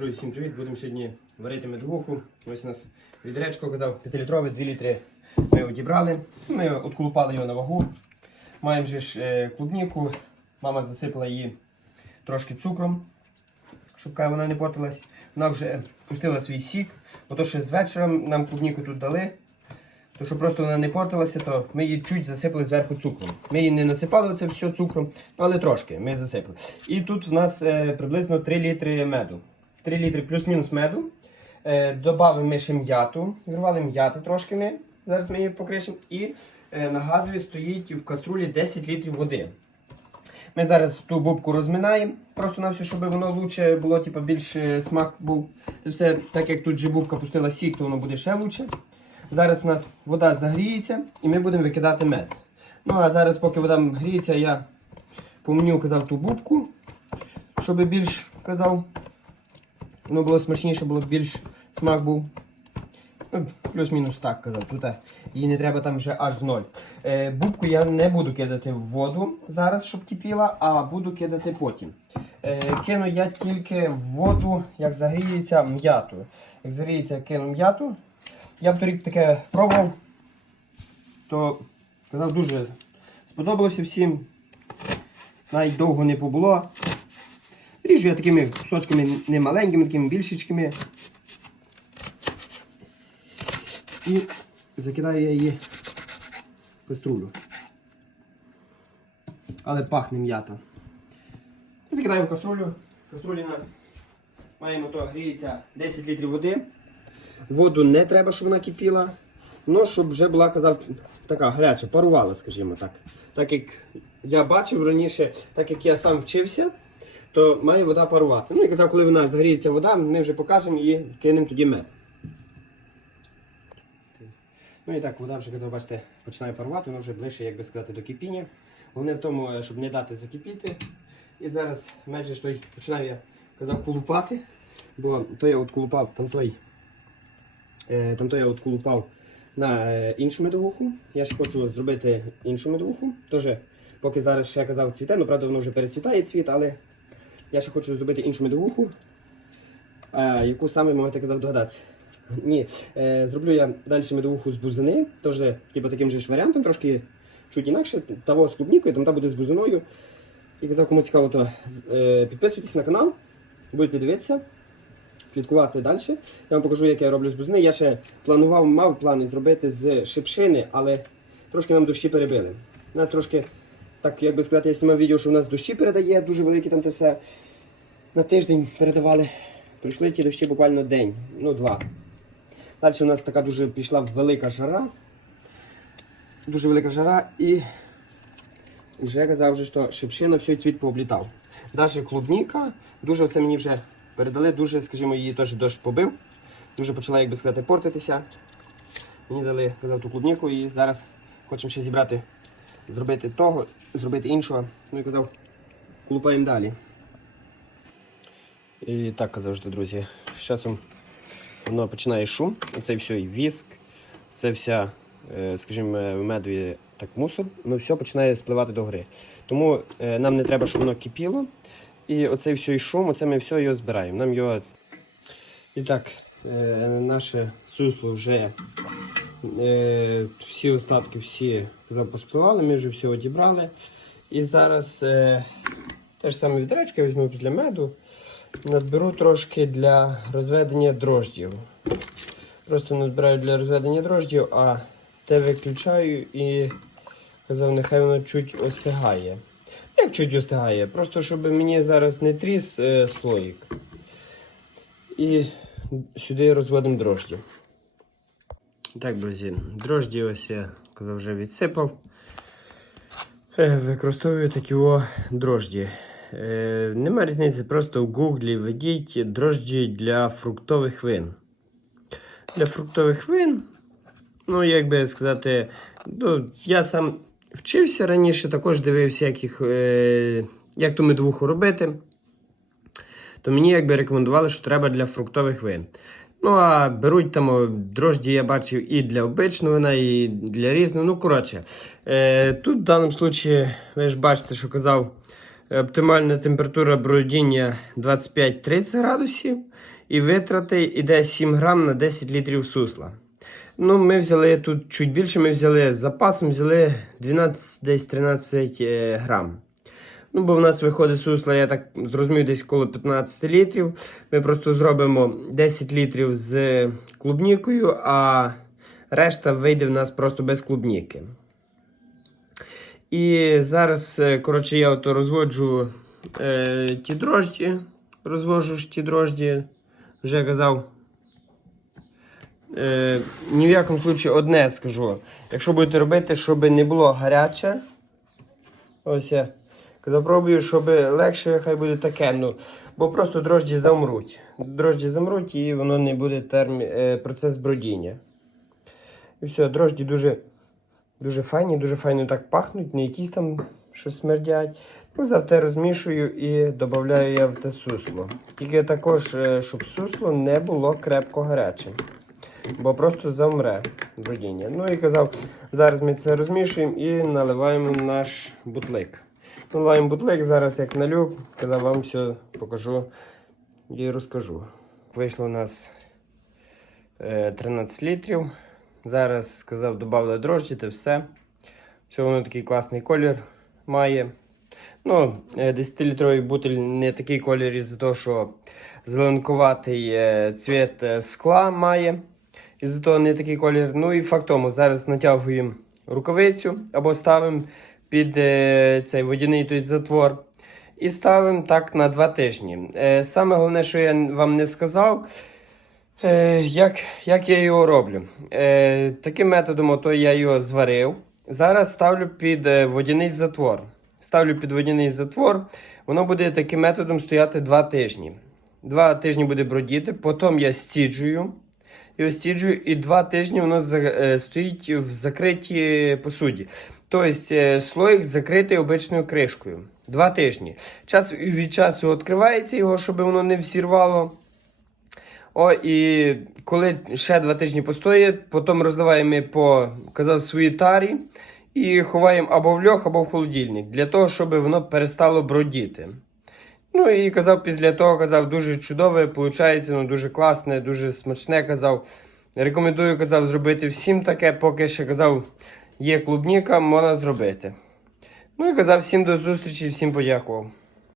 Друзі, всім привіт! Будемо сьогодні варити медовуху. Ось у нас відречко казав 5-літрове, 2 літри ми одібрали. Ми отколупали його на вагу. Маємо же ж е, клубніку. Мама засипала її трошки цукром, щоб вона не портилась. Вона вже пустила свій сік. Ото ще з вечора нам клубніку тут дали. То щоб просто вона не портилася, то ми її чуть засипали зверху цукром. Ми її не насипали це все цукром, але трошки ми засипали. І тут в нас е, приблизно 3 літри меду. 3 літри плюс-мінус меду. Е, Добавимо ми ще м'яту. Вирвали м'яти трошки ми. Зараз ми її покришимо. І е, на газові стоїть в каструлі 10 літрів води. Ми зараз ту бубку розминаємо, просто на все, щоб воно лучше було, типу, більш е, смак був. Все, так як тут же бубка пустила сік, то воно буде ще лучше. Зараз у нас вода загріється і ми будемо викидати мед. Ну а зараз, поки вода гріється, я помню казав ту бубку, щоб більш казав, воно було смачніше, було більш смак був. Ну, Плюс-мінус так казав. Тут е, її не треба там вже аж в ноль. Е, бубку я не буду кидати в воду зараз, щоб кипіла, а буду кидати потім. Е, кину я тільки в воду, як загріється м'яту. Як загріється, кину м'яту. Я б торік таке пробував, то казав дуже сподобалося всім. Навіть довго не побуло. Ріжу я такими кусочками не маленькими, такими більшечкими. І закидаю я її в каструлю. Але пахне м'ята. Закидаємо в каструлю. В каструлі у нас маємо то гріється 10 літрів води. Воду не треба, щоб вона кипіла. Ну, щоб вже була, казав, така гаряча, парувала, скажімо так. Так як я бачив раніше, так як я сам вчився, то має вода парувати. Ну і казав, коли вона загріється вода, ми вже покажемо і кинемо тоді мед. Ну і так, вода вже казав, бачите, починає парувати, воно вже ближче, як би сказати, до кипіння. Головне в тому, е, щоб не дати закипіти. І зараз мед же ж той починаю я казав колупати, бо то я от колупав там той. Е, Там то я от колупав на е, іншу медовуху. Я ж хочу зробити іншу медовуху. Тож, поки зараз ще казав цвіте, ну правда воно вже перецвітає цвіт, але я ще хочу зробити іншу медовуху, е, яку саме можете казав догадатися. Ні, е, зроблю я далі медовуху з бузини, теж типу, таким же ж варіантом, трошки чуть інакше, того з клубнікою, там та буде з бузиною. І казав, кому цікаво, то е, підписуйтесь на канал, будете дивитися слідкувати далі. Я вам покажу, як я роблю з бузини. Я ще планував, мав плани зробити з шипшини, але трошки нам дощі перебили. У нас трошки, так як би сказати, я знімав відео, що у нас дощі передає, дуже великі там те все. На тиждень передавали. Прийшли ті дощі буквально день, ну два. Далі у нас така дуже пішла велика жара. Дуже велика жара і вже казав, що шипшина всій цвіт пооблітав. Далі клубніка, дуже оце мені вже передали, дуже, скажімо, її теж дощ побив. Дуже почала, як би сказати, портитися. Мені дали, казав, ту клубніку і зараз хочемо ще зібрати, зробити того, зробити іншого. Ну і казав, колупаємо далі. І так казав, що, друзі, з часом воно починає шум, оцей все і віск, це вся, е, скажімо, медові так мусор, ну все починає спливати до гори. Тому е, нам не треба, щоб воно кипіло. І оцей все і шум, оце ми все його збираємо. Нам його. І так, е, наше сусло вже е, всі остатки всі казав, поспливали, ми вже все одібрали. І зараз е, те ж саме відречка візьму після меду. Надберу трошки для розведення дрождів. Просто надбираю для розведення дрождів, а те виключаю і казав, нехай воно чуть остигає. Як чуть остигає? Просто щоб мені зараз не тріс е, слоїк. І сюди розводимо дрожді. Так, друзі, дрожді ось я казав, вже відсипав. Е, Використовую такі о дрожді. Е, нема різниці, просто в гуглі введіть дрожджі для фруктових вин. Для фруктових вин, ну, як би сказати, ну, я сам вчився раніше, також дивився, як, їх, е, як ту медовуху робити. То мені якби рекомендували, що треба для фруктових вин. Ну, а беруть там о, дрожджі, я бачив, і для обичного вина, і для різного. Ну, коротше, е, тут в даному випадку, ви ж бачите, що казав, Оптимальна температура бродіння 25-30 градусів. І витрати йде 7 грам на 10 літрів сусла. Ну, ми взяли тут чуть більше, ми взяли з запасом, взяли 12, десь 13 е, грам. Ну, бо в нас виходить сусла, я так зрозумів, десь коло 15 літрів. Ми просто зробимо 10 літрів з клубнікою, а решта вийде в нас просто без клубніки. І зараз, е, коротше, я ото розводжу е, ті дрожджі. Розвожу ж ті дрожджі, вже казав. Е, ні в якому случаї одне скажу. Якщо будете робити, щоб не було гаряче. Ось я казав, пробую, щоб легше, хай буде таке. Ну, бо просто дрожджі замруть. Дрожджі замруть і воно не буде термі... е, процес бродіння. І все, дрожджі дуже, дуже файні, дуже файно так пахнуть, не якісь там що смердять. Ну, завжди розмішую і додаю я в те сусло. Тільки також, е, щоб сусло не було крепко гарячим. Бо просто замре бродіння. Ну і казав, зараз ми це розмішуємо і наливаємо наш бутлик. Бутлик, зараз як налю, коли вам все покажу і розкажу. Вийшло у нас е, 13 літрів. Зараз сказав, додали дрожджі та все. Все воно такий класний колір має. Ну, е, 10-літровий бутиль не такий колір із-за того, що зеленкуватий е, цвіт е, скла має. Із-за того не такий колір. Ну і факт зараз натягуємо рукавицю або ставимо під е, цей водяний той затвор. І ставимо так на 2 тижні. Е, саме головне, що я вам не сказав, е, як, як я його роблю. Таким методом ото я його зварив. Зараз ставлю під водяний затвор. Ставлю під водяний затвор. Воно буде таким методом стояти 2 тижні. Два тижні буде бродіти, потім я стіджую. І і два тижні воно стоїть в закритій посуді. Тобто е, слоїк закритий обичною кришкою. Два тижні. Час від часу відкривається його, щоб воно не всірвало. О, і коли ще два тижні постоїть, потім розливаємо по казав, свої тарі і ховаємо або в льох, або в холодильник, для того, щоб воно перестало бродіти. Ну і казав, після того казав, дуже чудове, виходить, ну дуже класне, дуже смачне. Казав. Рекомендую, казав, зробити всім таке, поки ще казав, є клубніка, можна зробити. Ну і казав, всім до зустрічі, всім подякував.